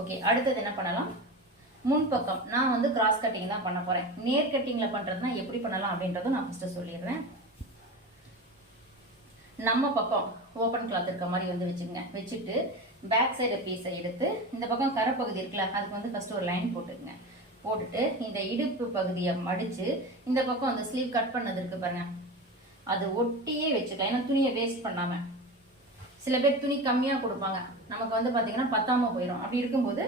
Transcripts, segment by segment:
Okay அடுத்தது என்ன பண்ணலாம்? முன்பக்கம் நான் வந்து கிராஸ் கட்டிங் தான் பண்ண போறேன். நேர் கட்டிங்ல பண்றதுனா எப்படி பண்ணலாம் அப்படின்றதும் நான் ஃபர்ஸ்ட் சொல்லிடுறேன். நம்ம பக்கம் ஓப்பன் கிளாத் இருக்க மாதிரி வந்து வச்சுக்கோங்க. வச்சுட்டு பேக் சைடு பீஸை எடுத்து இந்த பக்கம் கரைப்பகுதி இருக்குல்ல அதுக்கு வந்து ஃபர்ஸ்ட் ஒரு லைன் போட்டுக்கங்க. போட்டுட்டு இந்த இடுப்பு பகுதியை மடிச்சு இந்த பக்கம் அந்த ஸ்லீவ் கட் பண்ணது இருக்கு பாருங்க. அது ஒட்டியே வச்சுக்கலாம். ஏன்னா துணியை வேஸ்ட் பண்ணாம. சில பேர் துணி கம்மியாக கொடுப்பாங்க. நமக்கு வந்து பார்த்தீங்கன்னா பத்தாம போயிடும் அப்படி இருக்கும்போது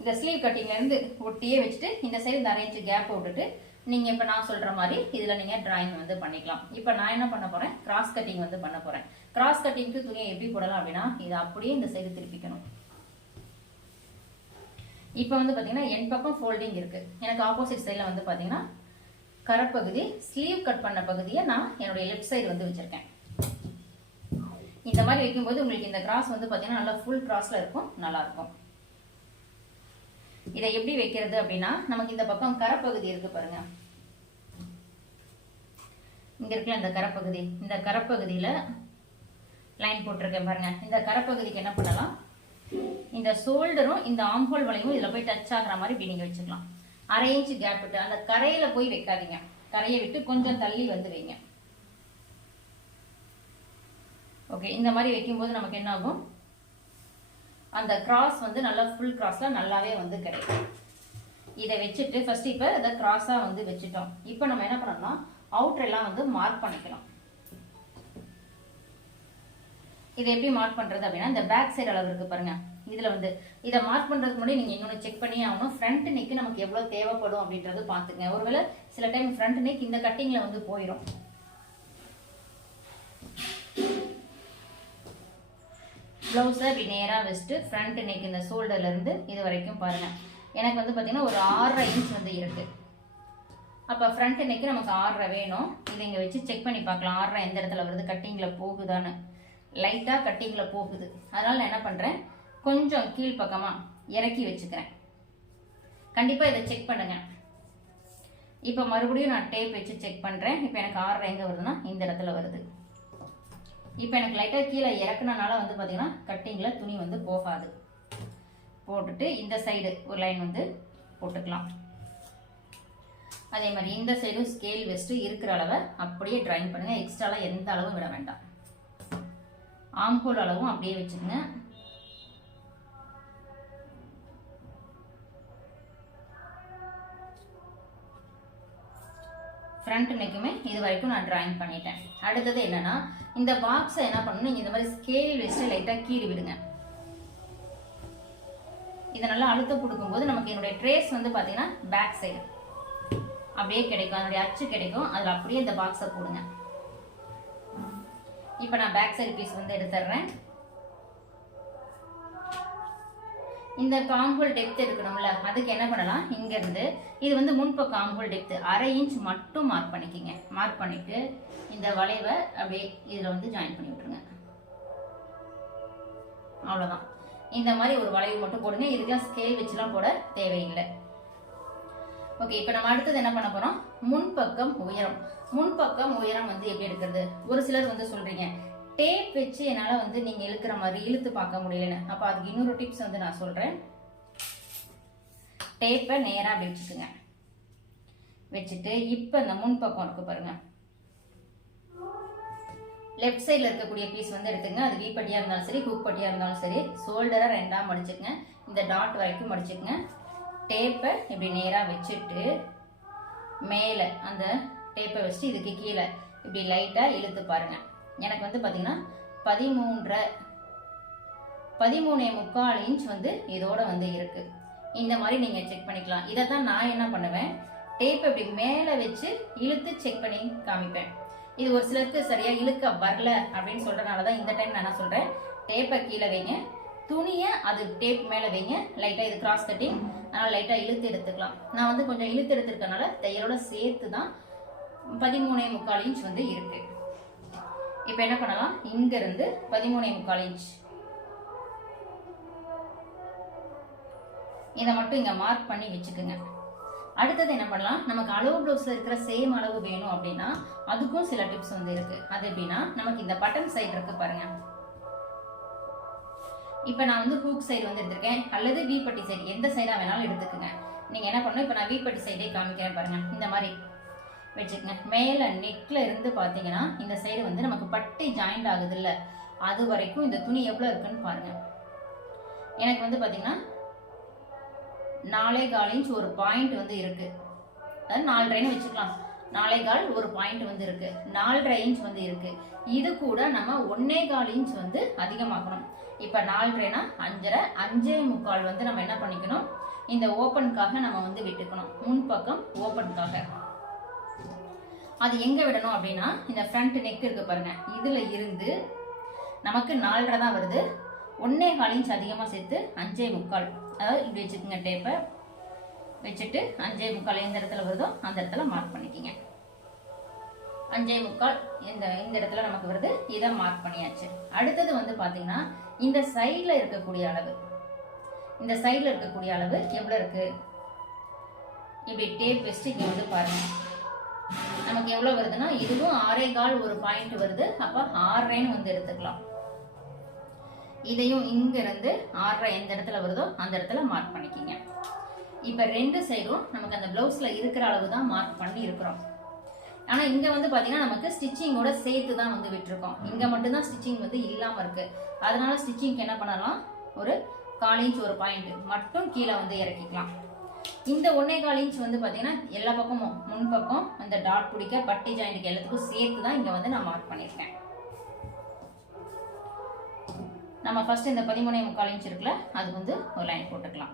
இந்த ஸ்லீவ் கட்டிங்லேருந்து ஒட்டியே வச்சுட்டு இந்த சைடு இந்த அரைஞ்சு கேப் விட்டுட்டு நீங்கள் இப்போ நான் சொல்கிற மாதிரி இதில் நீங்கள் டிராயிங் வந்து பண்ணிக்கலாம். இப்போ நான் என்ன பண்ண போகிறேன் கிராஸ் கட்டிங் வந்து பண்ண போகிறேன் கிராஸ் கட்டிங்க்கு துணியை எப்படி போடலாம் அப்படின்னா இதை அப்படியே இந்த சைடு திருப்பிக்கணும். இப்போ வந்து பார்த்தீங்கன்னா என் பக்கம் ஃபோல்டிங் இருக்குது எனக்கு ஆப்போசிட் சைடில் வந்து பார்த்தீங்கன்னா கரப்பகுதி ஸ்லீவ் கட் பண்ண பகுதியை நான் என்னுடைய லெஃப்ட் சைடு வந்து வச்சுருக்கேன். இந்த மாதிரி வைக்கும்போது உங்களுக்கு இந்த கிராஸ் வந்து பார்த்தீங்கன்னா நல்லா ஃபுல் கிராஸில் இருக்கும். நல்லாயிருக்கும். இதை எப்படி வைக்கிறது அப்படின்னா நமக்கு இந்த பக்கம் கரப்பகுதி இருக்கு பாருங்க. இங்க இருக்குல்ல இந்த கரப்பகுதி. இந்த கரப்பகுதியில லைன் போட்டிருக்கேன் பாருங்க. இந்த கரப்பகுதிக்கு என்ன பண்ணலாம்? இந்த ஷோல்டரும் இந்த ஆம்ஹோல் வளையும் இதுல போய் டச் ஆகுற மாதிரி இப்படி நீங்க வச்சுக்கலாம். அரை இன்ச்சு கேப் விட்டு அந்த கரையில போய் வைக்காதீங்க. கரையை விட்டு கொஞ்சம் தள்ளி வந்து வைங்க. ஓகே இந்த மாதிரி வைக்கும்போது நமக்கு என்ன ஆகும் அந்த கிராஸ் வந்து நல்லா ஃபுல் கிராஸ்ல நல்லாவே வந்து கிடைக்கும். இதை வச்சுட்டு ஃபர்ஸ்ட் இப்போ இதை கிராஸாக வந்து வச்சுட்டோம். இப்போ நம்ம என்ன பண்ணோம்னா அவுட்டர் எல்லாம் வந்து மார்க் பண்ணிக்கலாம் இதை எப்படி மார்க் பண்ணுறது அப்படின்னா இந்த பேக் சைடு அளவு இருக்குது பாருங்கள் இதில் வந்து இதை மார்க் பண்ணுறதுக்கு முன்னாடி நீங்கள் இன்னொன்று செக் பண்ணி ஆகணும். ஃப்ரண்ட் நெக்கு நமக்கு எவ்வளோ தேவைப்படும் அப்படின்றது பார்த்துங்க ஒருவேளை சில டைம் ஃப்ரண்ட் நெக் இந்த கட்டிங்கில் வந்து போயிடும் ப்ளவுஸை இப்படி நேராக வச்சுட்டு ஃப்ரண்ட் நெக் இந்த ஷோல்டர்லேருந்து இது வரைக்கும் பாருங்கள் எனக்கு வந்து பார்த்தீங்கன்னா ஒரு ஆறரை இன்ச் வந்து இருக்குது அப்போ ஃப்ரண்ட் இன்னைக்கு நமக்கு ஆறரை வேணும். இதை இங்கே வச்சு செக் பண்ணி பார்க்கலாம். ஆறரை எந்த இடத்துல வருது? கட்டிங்கில் போகுதான்னு. லைட்டாக கட்டிங்கில் போகுது. அதனால் நான் என்ன பண்ணுறேன் கொஞ்சம் கீழ்ப்பக்கமாக இறக்கி வச்சுக்கிறேன். கண்டிப்பாக இதை செக் பண்ணுங்கள் இப்போ மறுபடியும் நான் டேப் வச்சு செக் பண்ணுறேன் இப்போ எனக்கு ஆறரை எங்கே வருதுன்னா இந்த இடத்துல வருது. இப்போ எனக்கு லைட்டாக கீழே இறக்குனனால வந்து பார்த்தீங்கன்னா கட்டிங்கில் துணி வந்து போகாது. போட்டுட்டு இந்த சைடு ஒரு லைன் வந்து போட்டுக்கலாம். அதே மாதிரி இந்த சைடும் ஸ்கேல் வெஸ்ட்டு இருக்கிற அளவை அப்படியே ட்ராயிங் பண்ணுங்கள் எக்ஸ்ட்ராலாம் எந்த அளவும் விட வேண்டாம். ஆம்பூல் அளவும் அப்படியே வச்சுக்கோங்க. ஃப்ரண்ட் நெக்குமே இது வரைக்கும் நான் ட்ராயிங் பண்ணிட்டேன். அடுத்தது என்னன்னா இந்த பாக்ஸை என்ன பண்ணணும்? நீங்கள் இந்த மாதிரி ஸ்கேல் வச்சுட்டு லைட்டாக கீறி விடுங்க. இதை நல்லா அழுத்தம் கொடுக்கும்போது நமக்கு என்னுடைய ட்ரேஸ் வந்து பார்த்தீங்கன்னா பேக் சைடு அப்படியே கிடைக்கும். அதனுடைய அச்சு கிடைக்கும். அதில் அப்படியே இந்த பாக்ஸை போடுங்க. இப்போ நான் பேக் சைடு பீஸ் வந்து எடுத்துடுறேன் இந்த காம்புல் டெப்த் எடுக்கணும்ல அதுக்கு என்ன பண்ணலாம்? இங்கேருந்து இது வந்து முன்பக்க காம்புல் டெப்த் அரை இன்ச் மட்டும் மார்க் பண்ணிக்கிங்க. மார்க் பண்ணிவிட்டு இந்த வளைவை அப்படியே இதில் வந்து ஜாயின் பண்ணி விட்டுருங்க. அவ்வளோதான் இந்த மாதிரி ஒரு வளைவு மட்டும் போடுங்க. இதுக்கெல்லாம் ஸ்கேல் வச்சுலாம் போட தேவையில்லை. ஓகே இப்போ நம்ம அடுத்தது என்ன பண்ண போகிறோம் முன்பக்கம் உயரம். முன்பக்கம் உயரம் வந்து எப்படி எடுக்கிறது? ஒரு சிலர் வந்து சொல்கிறீங்க டேப் வச்சு என்னால் வந்து நீங்க இழுக்கிற மாதிரி இழுத்து பார்க்க முடியலன்னு. அப்போ அதுக்கு இன்னொரு டிப்ஸ் வந்து நான் சொல்றேன். டேப்பை நேராக அப்படி வச்சுக்குங்க. வச்சுட்டு இப்போ இந்த முன்பக்கம் இருக்கு பாருங்க. லெஃப்ட் சைடில் இருக்கக்கூடிய பீஸ் வந்து எடுத்துங்க. அது வீப்பட்டியாக இருந்தாலும் சரி ஹூக் பட்டியாக இருந்தாலும் சரி ஷோல்டராக ரெண்டாக மடிச்சுக்கங்க. இந்த டாட் வரைக்கும் மடிச்சுக்கங்க. டேப்பை இப்படி நேராக வச்சுட்டு மேலே அந்த டேப்பை வச்சுட்டு இதுக்கு கீழே இப்படி லைட்டாக இழுத்து பாருங்க. எனக்கு வந்து பார்த்தீங்கன்னா பதிமூன்றரை பதிமூணே முக்கால் இன்ச் வந்து இதோட வந்து இருக்கு. இந்த மாதிரி நீங்க செக் பண்ணிக்கலாம். இதை தான் நான் என்ன பண்ணுவேன்? டேப் இப்படி மேலே வச்சு இழுத்து செக் பண்ணி காமிப்பேன். இது ஒரு சிலருக்கு சரியா இழுக்க வரல அப்படின்னு சொல்றதுனால தான் இந்த டைம் நான் என்ன சொல்றேன்? டேப்பை கீழே வைங்க. துணியை அது டேப் மேலே வைங்க. லைட்டாக இது கிராஸ் கட்டிங் அதனால் லைட்டாக இழுத்து எடுத்துக்கலாம். நான் வந்து கொஞ்சம் இழுத்து எடுத்துருக்கனால தையலோட சேர்த்து தான் பதிமூணே முக்கால் இன்ச் வந்து இருக்குது இப்போ என்ன பண்ணலாம்? இங்க இருந்து பதிமூணே முக்கால் இன்ச் இதை மட்டும் இங்க மார்க் பண்ணி வச்சுக்கோங்க. அடுத்தது என்ன பண்ணலாம்? நமக்கு அளவு ப்ளவுஸ்ல இருக்கிற சேம் அளவு வேணும் அப்படின்னா அதுக்கும் சில டிப்ஸ் வந்து இருக்கு. அது எப்படின்னா நமக்கு இந்த பட்டன் சைடு இருக்கு பாருங்க. இப்போ நான் வந்து ஹூக் சைடு வந்து எடுத்திருக்கேன். அல்லது வீப்பட்டி சைடு எந்த சைடாக வேணாலும் எடுத்துக்கோங்க. நீங்கள் என்ன பண்ணணும்? இப்போ நான் வீப்பட்டி சைடே காமிக்கிறேன் பாருங்க. இந்த மாதிரி. வச்சுக்கோங்க. மேலே நெக்கில் இருந்து பார்த்தீங்கன்னா இந்த சைடு வந்து நமக்கு பட்டி ஜாயிண்ட் ஆகுது இல்லை அது வரைக்கும் இந்த துணி எவ்வளோ இருக்குன்னு பாருங்கள் எனக்கு வந்து பார்த்தீங்கன்னா நாலே கால் இன்ச் ஒரு பாயிண்ட் வந்து இருக்குது அதாவது நாலரைன்னு வச்சுக்கலாம். நாலே கால் ஒரு பாயிண்ட் வந்து இருக்கு. நாலரை இன்ச் வந்து இருக்கு. இது கூட நம்ம ஒன்னே கால் இன்ச் வந்து அதிகமாக்கணும். இப்போ நாலரைனா அஞ்சரை அஞ்சே முக்கால் வந்து நம்ம என்ன பண்ணிக்கணும்? இந்த ஓப்பனுக்காக நம்ம வந்து விட்டுக்கணும். முன்பக்கம் ஓப்பனுக்காக அது எங்க விடணும் அப்படின்னா இந்த ஃப்ரண்ட் நெக் இருக்கு பாருங்க. இதுல இருந்து நமக்கு நாலரை தான் வருது. ஒன்னே கால் இன்ச் அதிகமாக சேர்த்து அஞ்சே முக்கால். அதாவது இப்படி வச்சுக்கோங்க டேப்பை வச்சுட்டு அஞ்சே முக்கால் எந்த இடத்துல வருதோ அந்த இடத்துல மார்க் பண்ணிக்கிங்க. அஞ்சே முக்கால் இந்த இந்த இடத்துல நமக்கு வருது. இதை மார்க் பண்ணியாச்சு. அடுத்தது வந்து பார்த்தீங்கன்னா இந்த சைடில் இருக்கக்கூடிய அளவு. இந்த சைடில் இருக்கக்கூடிய அளவு எவ்வளோ இருக்கு? இப்படி டேப் வச்சுட்டு இங்கே வந்து பாருங்கள் நமக்கு எவ்வளோ வருதுன்னா இதுவும் ஆறே கால் ஒரு பாயிண்ட் வருது. அப்போ ஆறரைன்னு வந்து எடுத்துக்கலாம். இதையும் இங்கிருந்து ஆறரை எந்த இடத்துல வருதோ அந்த இடத்துல மார்க் பண்ணிக்கிங்க. இப்போ ரெண்டு சைடும் நமக்கு அந்த ப்ளவுஸில் இருக்கிற அளவு தான் மார்க் பண்ணி இருக்கிறோம் ஆனால் இங்கே வந்து பார்த்தீங்கன்னா நமக்கு ஸ்டிச்சிங்கோட சேர்த்து தான் வந்து விட்டுருக்கோம். இங்கே மட்டும்தான் ஸ்டிச்சிங் வந்து இல்லாமல் இருக்குது அதனால ஸ்டிச்சிங்க்கு என்ன பண்ணலாம்? ஒரு கால் இன்ச் ஒரு பாயிண்ட் மட்டும் கீழே வந்து இறக்கிக்கலாம். இந்த ஒன்னே கால் இன்ச் வந்து பார்த்தீங்கன்னா எல்லா பக்கமும் முன் பக்கம் அந்த டாட் பிடிக்க பட்டி ஜாயிண்ட்டுக்கு எல்லாத்துக்கும் சேர்த்து தான் இங்கே வந்து நான் மார்க் பண்ணியிருக்கேன். நம்ம ஃபஸ்ட்டு இந்த பதிமூணே முக்கால் இன்ச் இருக்குல்ல அது வந்து ஒரு லைன் போட்டுக்கலாம்.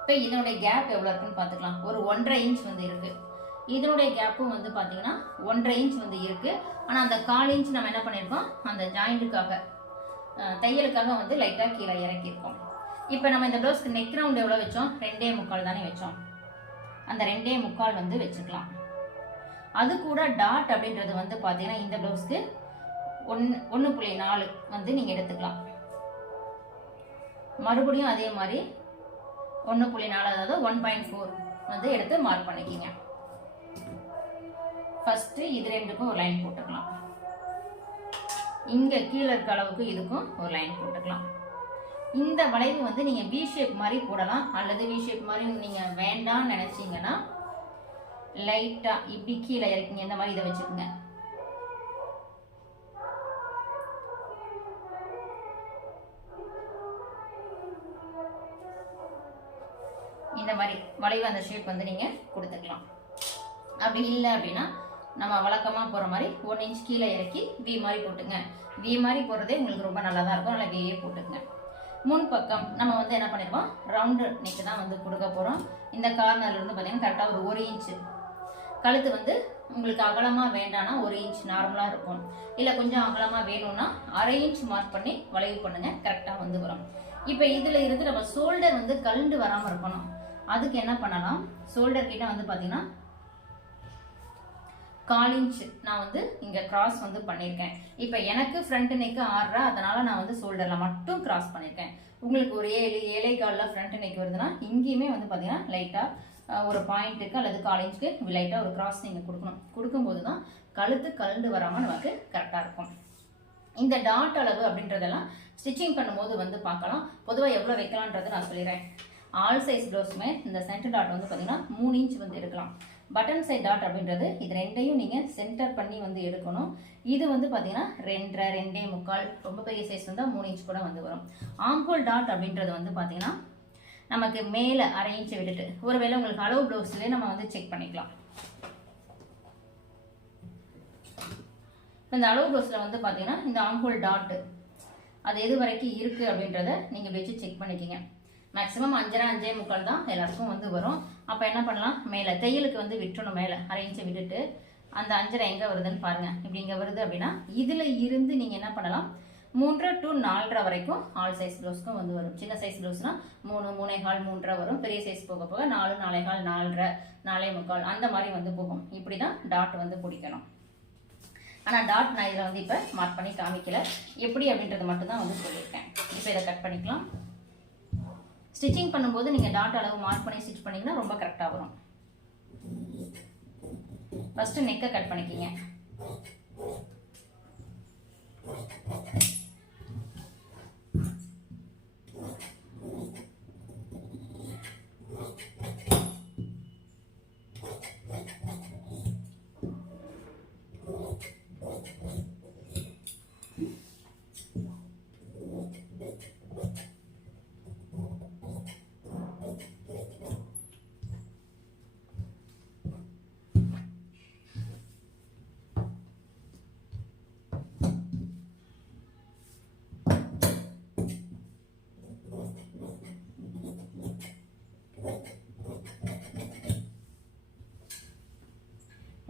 இப்போ இதனுடைய கேப் எவ்வளோ இருக்குன்னு பார்த்துக்கலாம். ஒரு ஒன்றரை இன்ச் வந்து இருக்குது இதனுடைய கேப்பும் வந்து பார்த்தீங்கன்னா ஒன்றரை இன்ச் வந்து இருக்குது ஆனால் அந்த கால் இன்ச் நம்ம என்ன பண்ணியிருக்கோம்? அந்த ஜாயிண்ட்டுக்காக தையலுக்காக வந்து லைட்டாக கீழே இறக்கியிருக்கோம். இப்போ நம்ம இந்த ப்ளவுஸ்க்கு நெக் ரவுண்ட் எவ்வளோ வச்சோம்? ரெண்டே முக்கால் தானே வச்சோம். அந்த ரெண்டே முக்கால் வந்து வச்சுக்கலாம். அது கூட டாட் அப்படின்றது வந்து பார்த்தீங்கன்னா இந்த ப்ளவுஸ்க்கு ஒன்று ஒன்று புள்ளி நாலு வந்து நீங்கள் எடுத்துக்கலாம். மறுபடியும் அதே மாதிரி ஒன்று புள்ளி நாலு அதாவது ஒன் பாயிண்ட் ஃபோர் வந்து எடுத்து மார்க் பண்ணிக்கிங்க. ஃபஸ்ட்டு இது ரெண்டுக்கும் ஒரு லைன் போட்டுக்கலாம். இங்கே கீழே இருக்க அளவுக்கு இதுக்கும் ஒரு லைன் போட்டுக்கலாம். இந்த வளைவு வந்து நீங்க வி ஷேப் மாதிரி போடலாம். அல்லது வி ஷேப் மாதிரி நீங்க வேண்டாம்னு நினைச்சீங்கன்னா லைட்டா இப்படி கீழே இறக்கிங்க. இந்த மாதிரி இதை வச்சுக்கோங்க. இந்த மாதிரி வளைவு அந்த ஷேப் வந்து நீங்க கொடுத்துக்கலாம். அப்படி இல்லை அப்படின்னா நம்ம வழக்கமா போற மாதிரி ஒன் இன்ச் கீழே இறக்கி வி மாதிரி போட்டுங்க. வி மாதிரி போடுறதே உங்களுக்கு ரொம்ப நல்லா தான் இருக்கும். நல்லா வியே போட்டுங்க முன் பக்கம் நம்ம வந்து என்ன பண்ணிருக்கோம் ரவுண்டு நெக்கு தான் வந்து கொடுக்க போகிறோம் இந்த கார்னர்ல இருந்து பார்த்தீங்கன்னா கரெக்டாக ஒரு ஒரு இன்ச்சு கழுத்து வந்து உங்களுக்கு அகலமாக வேண்டாம்னா ஒரு இன்ச் நார்மலாக இருக்கும். இல்லை கொஞ்சம் அகலமாக வேணும்னா அரை இன்ச் மார்க் பண்ணி வளைவு பண்ணுங்கள் கரெக்டாக வந்து வரும். இப்போ இதில் இருந்து நம்ம ஷோல்டர் வந்து கழுண்டு வராமல் இருக்கணும். அதுக்கு என்ன பண்ணலாம்? ஷோல்டர் கிட்ட வந்து பார்த்தீங்கன்னா கால் இன்ச் நான் வந்து இங்கே கிராஸ் வந்து பண்ணியிருக்கேன் இப்போ எனக்கு ஃப்ரண்ட் நெக்கு ஆறுரா அதனால நான் வந்து ஷோல்டரில் மட்டும் கிராஸ் பண்ணியிருக்கேன் உங்களுக்கு ஒரு ஏழு ஏழை காலில் ஃப்ரண்ட் நெக் வருதுன்னா இங்கேயுமே வந்து பார்த்தீங்கன்னா லைட்டாக ஒரு பாயிண்ட்டுக்கு அல்லது கால் இன்ச்சுக்கு லைட்டாக ஒரு கிராஸ் நீங்கள் கொடுக்கணும். கொடுக்கும்போது தான் கழுத்து கலண்டு வராமல் நமக்கு கரெக்டாக இருக்கும். இந்த டாட் அளவு அப்படின்றதெல்லாம் ஸ்டிச்சிங் பண்ணும்போது வந்து பார்க்கலாம். பொதுவாக எவ்வளோ வைக்கலான்றது நான் சொல்லிடுறேன். ஆல் சைஸ் ப்ளவுஸுமே இந்த சென்டர் டாட் வந்து பார்த்தீங்கன்னா மூணு இன்ச் வந்து எடுக்கலாம். பட்டன் சைட் டாட் அப்படின்றது இது ரெண்டையும் நீங்கள் சென்டர் பண்ணி வந்து எடுக்கணும். இது வந்து பார்த்தீங்கன்னா ரெண்டரை ரெண்டே முக்கால் ரொம்ப பெரிய சைஸ் வந்தால் மூணு இன்ச் கூட வந்து வரும். ஆம்போல் டாட் அப்படின்றது வந்து பார்த்தீங்கன்னா நமக்கு மேலே அரை இன்ச்சு விட்டுட்டு ஒருவேளை உங்களுக்கு அளவு ப்ளவுஸ்லேயே நம்ம வந்து செக் பண்ணிக்கலாம். இந்த அளவு ப்ளவுஸில் வந்து பார்த்தீங்கன்னா இந்த ஆம்போல் டாட்டு அது எது வரைக்கும் இருக்குது அப்படின்றத நீங்கள் வச்சு செக் பண்ணிக்கிங்க. மேக்ஸிமம் அஞ்சரை அஞ்சே முக்கால் தான் எல்லாருக்கும் வந்து வரும். அப்போ என்ன பண்ணலாம்? மேலே தையலுக்கு வந்து விட்டுணும் மேலே. அரை இன்ச்சை விட்டுட்டு அந்த அஞ்சரை எங்கே வருதுன்னு பாருங்கள் இப்படி இங்கே வருது அப்படின்னா இதில் இருந்து நீங்கள் என்ன பண்ணலாம்? மூன்றரை டு நாலரை வரைக்கும் ஆல் சைஸ் ப்ளவுஸ்க்கும் வந்து வரும். சின்ன சைஸ் ப்ளவுஸ்னா மூணு மூணே கால் மூன்றரை வரும். பெரிய சைஸ் போக போக நாலு நாலே கால் நாலரை நாலே முக்கால் அந்த மாதிரி வந்து போகும். இப்படி தான் டாட் வந்து பிடிக்கணும். ஆனால் டாட் நான் இதில் வந்து இப்போ மார்க் பண்ணி காமிக்கல. எப்படி அப்படின்றது மட்டும் தான் வந்து சொல்லியிருக்கேன். இப்போ இதை கட் பண்ணிக்கலாம். ஸ்டிச்சிங் பண்ணும்போது நீங்கள் டாட் அளவு மார்க் பண்ணி ஸ்டிச் பண்ணிங்கன்னா ரொம்ப கரெக்டாக வரும். ஃபஸ்ட்டு நெக்கை கட் பண்ணிக்கிங்க.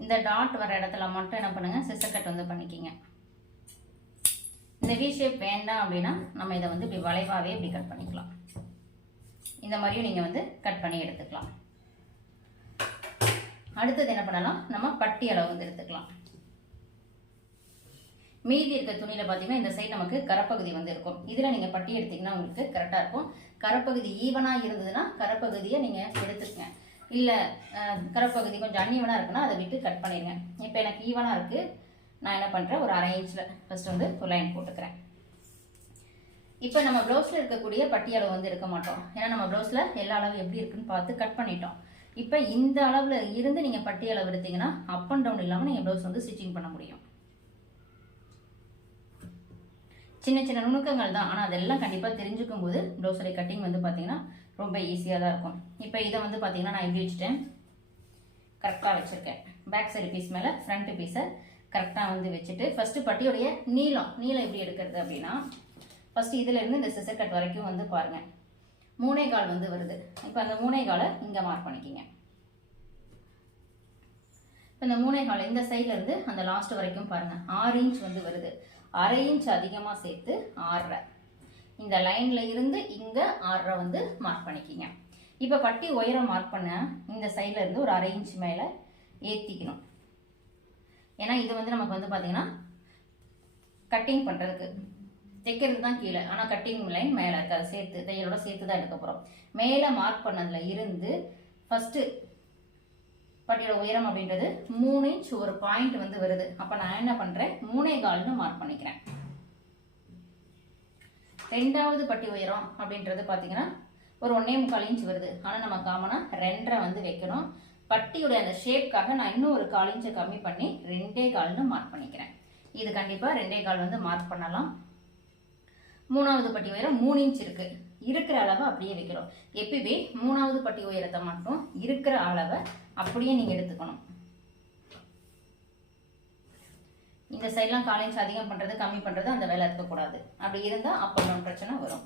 இந்த டாட் வர இடத்துல மட்டும் என்ன பண்ணுங்கள் சிசர் கட் வந்து பண்ணிக்கிங்க. இந்த வி ஷேப் வேண்டாம் அப்படின்னா நம்ம இதை வந்து இப்படி வளைவாகவே இப்படி கட் பண்ணிக்கலாம். இந்த மாதிரியும் நீங்கள் வந்து கட் பண்ணி எடுத்துக்கலாம். அடுத்தது என்ன பண்ணலாம் நம்ம பட்டி அளவு வந்து எடுத்துக்கலாம். மீதி இருக்க துணியில் பார்த்தீங்கன்னா இந்த சைடு நமக்கு கரப்பகுதி வந்து இருக்கும். இதில் நீங்கள் பட்டி எடுத்தீங்கன்னா உங்களுக்கு கரெக்டாக இருக்கும். கரப்பகுதி ஈவனாக இருந்ததுன்னா கரப்பகுதியை நீங்கள் எடுத்துக்கங்க. இல்லை கரப்பகுதி கொஞ்சம் அன்னிவனாக இருக்குன்னா அதை விட்டு கட் பண்ணிடுங்க இப்போ எனக்கு ஈவனாக இருக்குது நான் என்ன பண்ணுறேன் ஒரு அரை இன்ச்சில் ஃபஸ்ட்டு வந்து ஒரு லைன் போட்டுக்கிறேன். இப்போ நம்ம ப்ளவுஸில் இருக்கக்கூடிய பட்டி அளவு வந்து இருக்க மாட்டோம். ஏன்னா நம்ம ப்ளவுஸில் எல்லா அளவு எப்படி இருக்குன்னு பார்த்து கட் பண்ணிட்டோம். இப்போ இந்த அளவில் இருந்து நீங்கள் பட்டி அளவு எடுத்தீங்கன்னா அப் அண்ட் டவுன் இல்லாமல் நீங்கள் ப்ளவுஸ் வந்து ஸ்டிச்சிங் பண்ண முடியும். சின்ன சின்ன நுணுக்கங்கள் தான். ஆனால் அதெல்லாம் கண்டிப்பாக தெரிஞ்சுக்கும் போது ப்ளவுஸோடைய கட்டிங் வந்து பார்த்தீங்கன்னா ரொம்ப ஈஸியாக தான் இருக்கும். இப்போ இதை வந்து பார்த்தீங்கன்னா நான் எப்படி வச்சுட்டேன். கரெக்டாக வச்சுருக்கேன். பேக் சைடு பீஸ் மேலே ஃப்ரண்ட் பீஸை கரெக்டாக வந்து வச்சுட்டு ஃபஸ்ட்டு பட்டியோடைய நீளம் நீளம் எப்படி எடுக்கிறது அப்படின்னா ஃபஸ்ட்டு இதிலேருந்து இந்த சிசர் கட் வரைக்கும் வந்து பாருங்கள் மூணே கால் வந்து வருது. இப்போ அந்த மூணே காலை இங்கே மார்க் பண்ணிக்கிங்க. இப்போ இந்த மூணே கால் இந்த சைட்லேருந்து அந்த லாஸ்ட் வரைக்கும் பாருங்கள் ஆறு இன்ச் வந்து வருது. அரை இன்ச் அதிகமாக சேர்த்து ஆறரை இந்த லைனில் இருந்து இங்கே ஆறரை வந்து மார்க் பண்ணிக்கிங்க. இப்போ பட்டி உயரம் மார்க் பண்ண இந்த சைடில் இருந்து ஒரு அரை இன்ச் மேலே ஏற்றிக்கணும் ஏன்னா இது வந்து நமக்கு வந்து பார்த்திங்கன்னா கட்டிங் பண்ணுறதுக்கு தைக்கிறது தான் கீழே. ஆனால் கட்டிங் லைன் மேலே இருக்காது சேர்த்து தையலோட சேர்த்து தான் எடுக்க போகிறோம் மேலே மார்க் பண்ணதில் இருந்து ஃபஸ்ட்டு பட்டியோட உயரம் அப்படின்றது மூணு இன்ச் ஒரு பாயிண்ட் வந்து வருது. அப்போ நான் என்ன பண்ணுறேன் மூணே கால்னு மார்க் பண்ணிக்கிறேன். ரெண்டாவது பட்டி உயரம் அப்படின்றது பார்த்தீங்கன்னா ஒரு ஒன்னே முக்கால் இன்ச் வருது. ஆனால் நம்ம காமனாக ரெண்டரை வந்து வைக்கணும். பட்டியுடைய அந்த ஷேப்காக நான் இன்னும் ஒரு கால் இன்ச்சை கம்மி பண்ணி ரெண்டே கால்னு மார்க் பண்ணிக்கிறேன். இது கண்டிப்பாக ரெண்டே கால் வந்து மார்க் பண்ணலாம். மூணாவது பட்டி உயரம் மூணு இன்ச் இருக்குது இருக்கிற அளவை அப்படியே வைக்கிறோம் எப்பயுமே மூணாவது பட்டி உயரத்தை மட்டும் இருக்கிற அளவை அப்படியே நீங்கள் எடுத்துக்கணும். இந்த சைட்லாம் கால் இன்ச் அதிகம் பண்றது கம்மி பண்றது அந்த வேலை இருக்கக்கூடாது அப்படி இருந்தா அப்போ ஒன்று பிரச்சனை வரும்.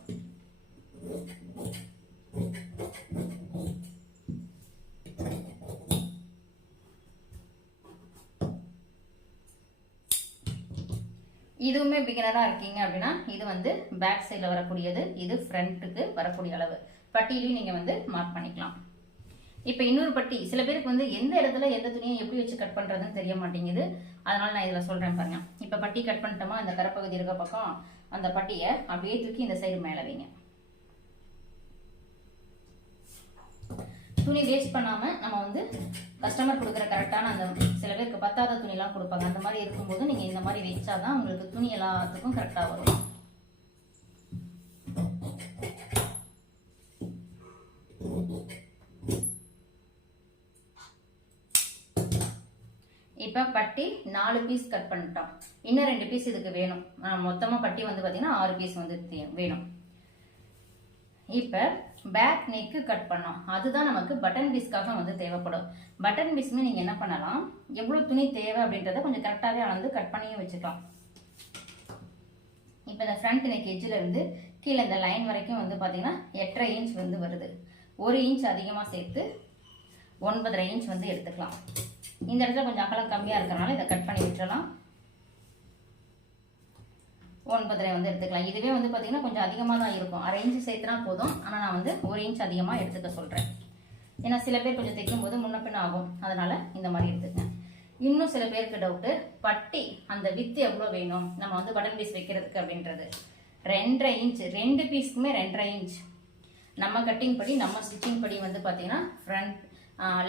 இதுவுமே பிகினராக இருக்கீங்க அப்படின்னா இது வந்து பேக் சைடில் வரக்கூடியது இது ஃப்ரண்ட்டுக்கு வரக்கூடிய அளவு. பட்டியலையும் நீங்கள் வந்து மார்க் பண்ணிக்கலாம். இப்போ இன்னொரு பட்டி சில பேருக்கு வந்து எந்த இடத்துல எந்த துணியை எப்படி வச்சு கட் பண்ணுறதுன்னு தெரிய மாட்டேங்குது. அதனால நான் இதில் சொல்கிறேன் பாருங்க. இப்போ பட்டி கட் பண்ணிட்டோமா இந்த கரப்பகுதி இருக்க பக்கம் அந்த பட்டியை அப்படியே தூக்கி இந்த சைடு மேலே வைங்க. துணி வேஸ்ட் பண்ணாமல் நம்ம வந்து கஸ்டமர் கொடுக்குற கரெக்டான அந்த சில பேருக்கு பத்தாத துணிலாம் கொடுப்பாங்க. அந்த மாதிரி இருக்கும்போது நீங்கள் இந்த மாதிரி வச்சாதான் உங்களுக்கு துணி எல்லாத்துக்கும் கரெக்டாக வரும். இப்போ பட்டி நாலு பீஸ் கட் பண்ணிட்டோம். இன்னும் ரெண்டு பீஸ் இதுக்கு வேணும். மொத்தமாக பட்டி வந்து பார்த்தீங்கன்னா ஆறு பீஸ் வந்து தே- வேணும். இப்போ பேக் நெக்கு கட் பண்ணோம். அதுதான் நமக்கு பட்டன் பீஸ்க்காக வந்து தேவைப்படும். பட்டன் பீஸ்மே நீங்கள் என்ன பண்ணலாம்? எவ்வளோ துணி தேவை அப்படின்றத கொஞ்சம் கரெக்டாகவே அளந்து கட் பண்ணியும் வச்சுக்கலாம். இப்போ இந்த ஃப்ரண்ட் நெக் எஜ்ஜில் இருந்து கீழே இந்த லைன் வரைக்கும் வந்து பார்த்தீங்கன்னா எட்டரை இன்ச் வந்து வருது. ஒரு இன்ச் அதிகமாக சேர்த்து ஒன்பதரை இன்ச் வந்து எடுத்துக்கலாம். இந்த இடத்துல கொஞ்சம் அகலம் கம்மியாக இருக்கிறனால இதை கட் பண்ணி விட்டுறலாம். ஒன்பதரை வந்து எடுத்துக்கலாம். இதுவே வந்து பார்த்தீங்கன்னா கொஞ்சம் அதிகமாக தான் இருக்கும். அரை இன்ச்சு சேர்த்துனா போதும். ஆனால் நான் வந்து ஒரு இன்ச் அதிகமாக எடுத்துக்க சொல்கிறேன் ஏன்னா சில பேர் கொஞ்சம் தைக்கும் போது முன்ன ஆகும். அதனால் இந்த மாதிரி எடுத்துக்கேன் இன்னும் சில பேருக்கு டவுட்டு பட்டி அந்த வித்து எவ்வளோ வேணும்? நம்ம வந்து பட்டன் பீஸ் வைக்கிறதுக்கு அப்படின்றது. ரெண்டரை இன்ச் ரெண்டு பீஸ்க்குமே ரெண்டரை இன்ச் நம்ம கட்டிங் படி நம்ம ஸ்டிச்சிங் படி வந்து பார்த்தீங்கன்னா front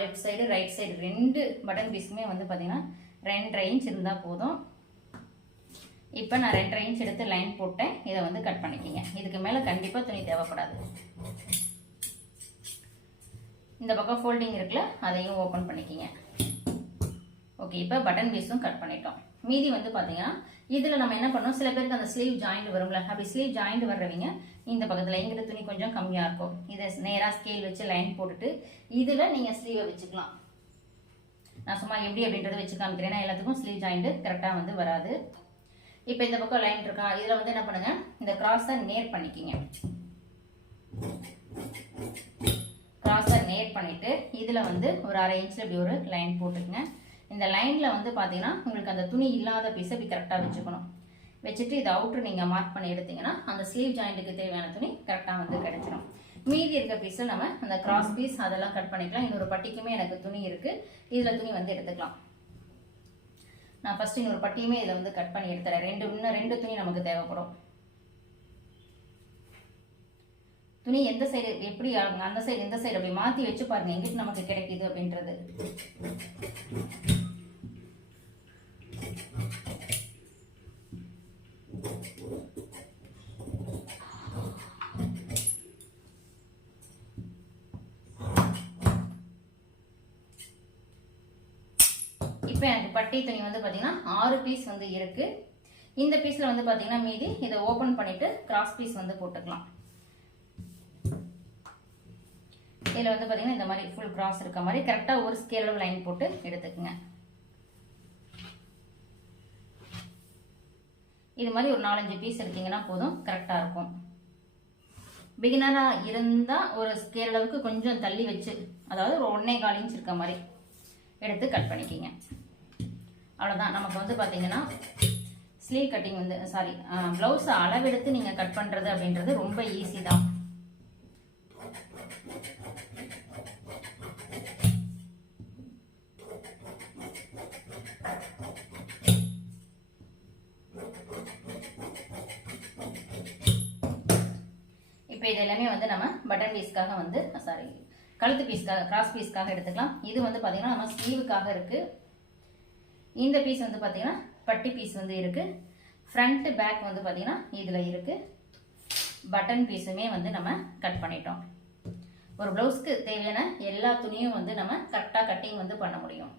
left side right side ரெண்டு பட்டன் பீஸுமே வந்து பார்த்தீங்கன்னா ரெண்டரை இன்ச் இருந்தால் போதும். இப்போ நான் ரெண்டரை இன்ச் எடுத்து லைன் போட்டேன். இதை வந்து கட் பண்ணிக்கிங்க. இதுக்கு மேலே கண்டிப்பாக துணி தேவைப்படாது. இந்த பக்கம் ஃபோல்டிங் இருக்குல்ல அதையும் ஓப்பன் பண்ணிக்கிங்க. ஓகே இப்போ பட்டன் பீஸும் கட் பண்ணிட்டோம். மீதி வந்து பார்த்தீங்கன்னா இதில் நம்ம என்ன பண்ணோம்? சில பேருக்கு அந்த ஸ்லீவ் ஜாயிண்ட் வரும்ல. அப்படி ஸ்லீவ் ஜாயிண்ட் வர்றவங்க இந்த பக்கத்தில் எங்கிட்ட துணி கொஞ்சம் கம்மியாக இருக்கும். இதை நேராக ஸ்கேல் வச்சு லைன் போட்டுட்டு இதில் நீங்கள் ஸ்லீவை வச்சுக்கலாம். நான் சும்மா எப்படி அப்படின்றத வச்சு காமிக்கிறேன். எல்லாத்துக்கும் ஸ்லீவ் ஜாயிண்ட் கரெக்டாக வந்து வராது. இப்போ இந்த பக்கம் லைன் இருக்கா? இதில் வந்து என்ன பண்ணுங்கள் இந்த கிராஸை நேர் பண்ணிக்கிங்க. கிராஸை நேர் பண்ணிவிட்டு இதில் வந்து ஒரு அரை இன்ச்சில் இப்படி ஒரு லைன் போட்டுக்கங்க. இந்த லைனில் வந்து பார்த்தீங்கன்னா உங்களுக்கு அந்த துணி இல்லாத பீஸை இப்படி கரெக்டாக வச்சுக்கணும். வச்சுட்டு இதை அவுட்ரு நீங்கள் மார்க் பண்ணி எடுத்தீங்கன்னா அந்த ஸ்லீவ் ஜாயிண்ட்டுக்கு தேவையான துணி கரெக்டாக வந்து கிடைச்சிடும் மீதி இருக்க பீஸை நம்ம அந்த கிராஸ் பீஸ் அதெல்லாம் கட் பண்ணிக்கலாம். இன்னொரு பட்டிக்குமே எனக்கு துணி இருக்குது இதில் துணி வந்து எடுத்துக்கலாம். நான் ஃபஸ்ட்டு இன்னொரு பட்டியுமே இதில் வந்து கட் பண்ணி எடுத்துறேன். ரெண்டு இன்னும் ரெண்டு துணி நமக்கு தேவைப்படும். துணி எந்த சைடு எப்படி ஆகுங்க அந்த சைடு இந்த சைடு அப்படி மாற்றி வச்சு பாருங்க. எங்கிட்டு நமக்கு கிடைக்குது அப்படின்றது. இப்போ எனக்கு பட்டி துணி வந்து பார்த்தீங்கன்னா ஆறு பீஸ் வந்து இருக்கு. இந்த பீஸில் வந்து பார்த்தீங்கன்னா மீதி இதை ஓப்பன் பண்ணிட்டு கிராஸ் பீஸ் வந்து போட்டுக்கலாம். இதில் வந்து பார்த்தீங்கன்னா இந்த மாதிரி ஃபுல் கிராஸ் இருக்க மாதிரி கரெக்டாக ஒரு ஸ்கேல் லைன் போட்டு எடுத்துக்கோங்க. இது மாதிரி ஒரு நாலஞ்சு பீஸ் எடுத்தீங்கன்னா போதும் கரெக்டாக இருக்கும். பிகினராக இருந்தால் ஒரு ஸ்கேல் அளவுக்கு கொஞ்சம் தள்ளி வச்சு அதாவது ஒரு ஒன்றே கால் இன்ச் இருக்க மாதிரி எடுத்து கட் பண்ணிக்கிங்க. அவ்வளோதான் நமக்கு வந்து பார்த்தீங்கன்னா ஸ்லீவ் கட்டிங் வந்து சாரி ப்ளவுஸை அளவெடுத்து நீங்கள் கட் பண்ணுறது அப்படின்றது ரொம்ப ஈஸி தான். இப்போ இது எல்லாமே வந்து நம்ம பட்டன் பீஸ்க்காக வந்து சாரி கழுத்து பீஸ்க்காக கிராஸ் பீஸ்க்காக எடுத்துக்கலாம். இது வந்து பார்த்தீங்கன்னா நம்ம ஸ்லீவுக்காக இருக்குது இந்த பீஸ் வந்து பார்த்தீங்கன்னா பட்டி பீஸ் வந்து இருக்குது ஃப்ரண்ட் பேக் வந்து பார்த்தீங்கன்னா இதில் இருக்குது பட்டன் பீஸுமே வந்து நம்ம கட் பண்ணிட்டோம். ஒரு ப்ளவுஸ்க்கு தேவையான எல்லா துணியும் வந்து நம்ம கரெக்டாக கட்டிங் வந்து பண்ண முடியும்.